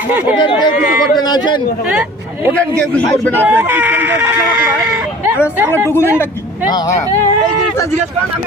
ওঠেন কেউ কিছু করবেন আছেন? ওঠেন কেউ কিছু করবেন আছেন? ডকুমেন্টটা কি? হ্যাঁ হ্যাঁ। এই জিনিসটা জিজ্ঞেস করেন আমি